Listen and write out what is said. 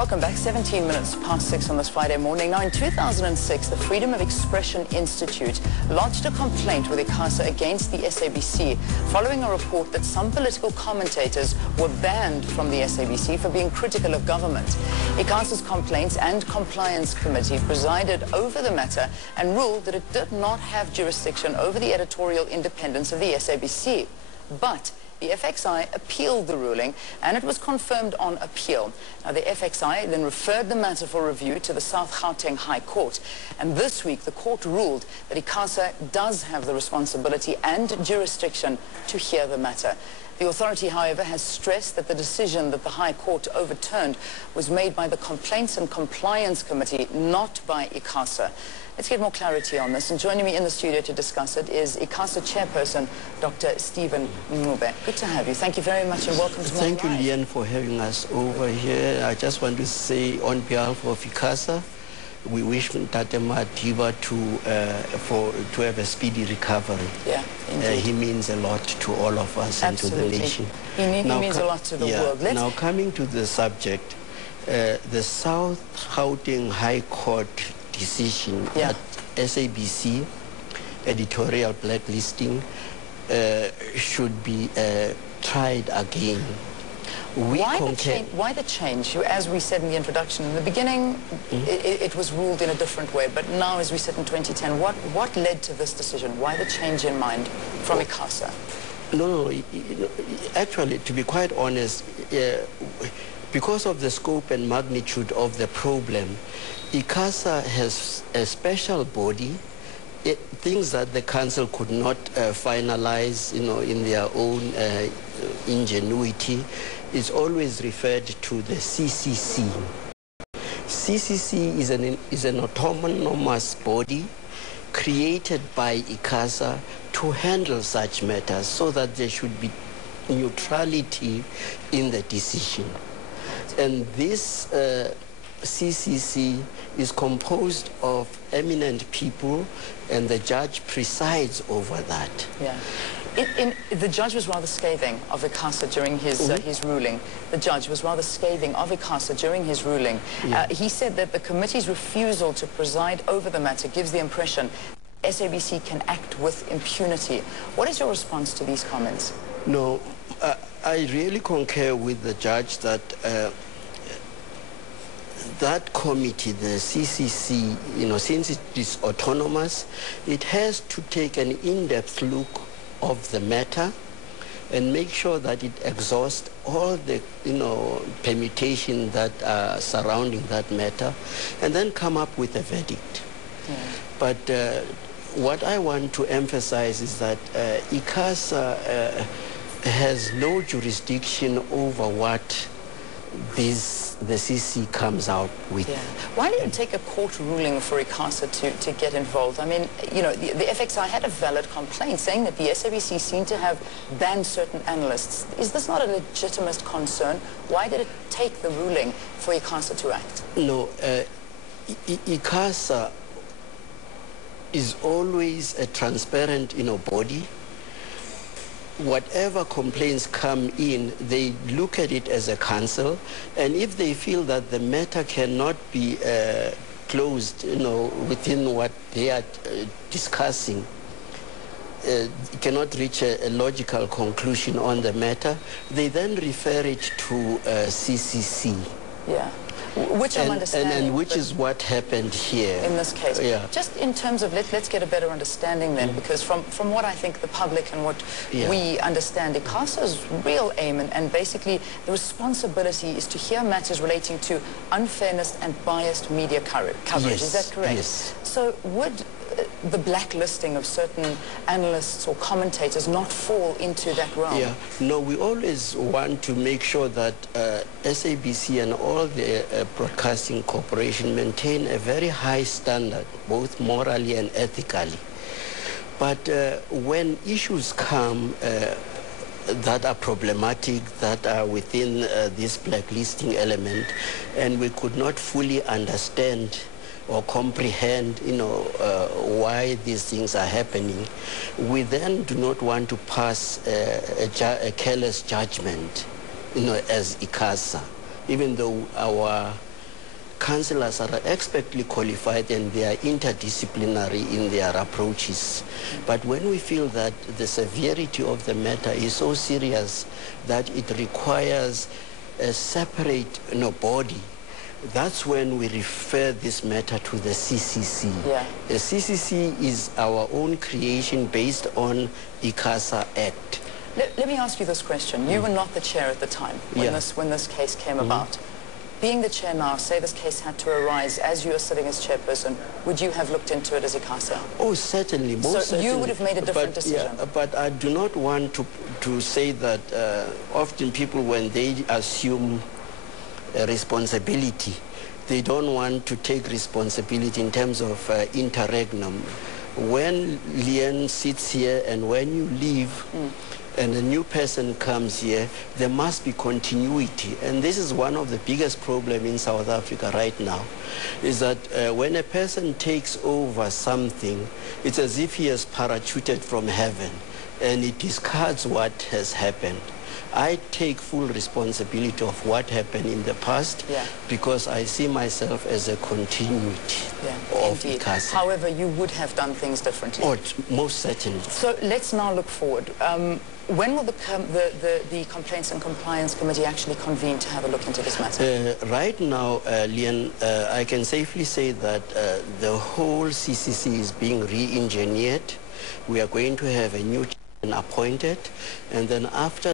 Welcome back. 17 minutes past 6 on this Friday morning. Now, in 2006, the Freedom of Expression Institute lodged a complaint with ICASA against the SABC following a report that some political commentators were banned from the SABC for being critical of government. ICASA's Complaints and Compliance Committee presided over the matter and ruled that it did not have jurisdiction over the editorial independence of the SABC. But the FXI appealed the ruling, and it was confirmed on appeal. Now, the FXI then referred the matter for review to the South Gauteng High Court. And this week, the court ruled that ICASA does have the responsibility and jurisdiction to hear the matter. The authority, however, has stressed that the decision that the High Court overturned was made by the Complaints and Compliance Committee, not by ICASA. Let's get more clarity on this. And joining me in the studio to discuss it is ICASA Chairperson, Dr. Stephen Mncube. Good to have you. Thank you very much and welcome to Morning Thank you, Leanne, for having us over here. I just want to say on behalf of ICASA, we wish Tate Madiba to have a speedy recovery. Yeah, indeed. He means a lot to all of us. Absolutely. And to the nation. He means a lot to the world. Now, coming to the subject, the South Gauteng High Court decision that SABC editorial blacklisting should be tried again. Why the change? As we said in the introduction, in the beginning, it was ruled in a different way, but now, as we said in 2010, what led to this decision? Why the change in mind from ICASA? No, actually, to be quite honest, because of the scope and magnitude of the problem, ICASA has a special body, things that the council could not finalize, in their own ingenuity, is always referred to the CCC. CCC is an autonomous body created by ICASA to handle such matters so that there should be neutrality in the decision. And this CCC is composed of eminent people, and the judge presides over that. Yeah. The judge was rather scathing of ICASA during his ruling. The judge was rather scathing of ICASA during his ruling. Yeah. He said that the committee's refusal to preside over the matter gives the impression SABC can act with impunity. What is your response to these comments? No, I really concur with the judge that that committee, the CCC, since it is autonomous, it has to take an in-depth look of the matter and make sure that it exhausts all the, permutations that are surrounding that matter, and then come up with a verdict. Yeah. But what I want to emphasize is that ICASA has no jurisdiction over what the CC comes out with. Yeah. Why did it take a court ruling for ICASA to get involved? I mean, the FXI had a valid complaint saying that the SABC seemed to have banned certain analysts. Is this not a legitimate concern? Why did it take the ruling for ICASA to act? No, ICASA is always a transparent, body. Whatever complaints come in, they look at it as a council, and if they feel that the matter cannot be closed, within what they are discussing, cannot reach a logical conclusion on the matter, they then refer it to CCC. Yeah. Which I'm understanding. And which is what happened here. In this case. Yeah. Just in terms of, let's get a better understanding then, because from what I think the public and what we understand, ICASA's real aim and basically the responsibility is to hear matters relating to unfairness and biased media coverage. Yes. Is that correct? Yes. So would the blacklisting of certain analysts or commentators not fall into that realm? Yeah, no, we always want to make sure that SABC and all the broadcasting corporation maintain a very high standard, both morally and ethically. But when issues come that are problematic, that are within this blacklisting element, and we could not fully understand or comprehend, why these things are happening, we then do not want to pass a careless judgment, as ICASA, even though our councillors are expertly qualified and they are interdisciplinary in their approaches. But when we feel that the severity of the matter is so serious that it requires a separate body, that's when we refer this matter to the CCC. Yeah. The CCC is our own creation based on ICASA Act. Let me ask you this question. You were not the chair at the time when, this case came about. Being the chair now, say this case had to arise as you are sitting as chairperson, would you have looked into it as ICASA? Oh, certainly, most certainly. You would have made a different decision. Yeah, but I do not want to say that often people, when they assume a responsibility, they don't want to take responsibility in terms of interregnum. When Leanne sits here and when you leave and a new person comes here, there must be continuity. And this is one of the biggest problems in South Africa right now, is that when a person takes over something, it's as if he has parachuted from heaven and it discards what has happened. I take full responsibility of what happened in the past because I see myself as a continuity of ICASA. However, you would have done things differently. Oh, most certainly. So let's now look forward. When will the Complaints and Compliance Committee actually convene to have a look into this matter? Right now, Leanne, I can safely say that the whole CCC is being re-engineered. We are going to have a new chairman appointed, and then after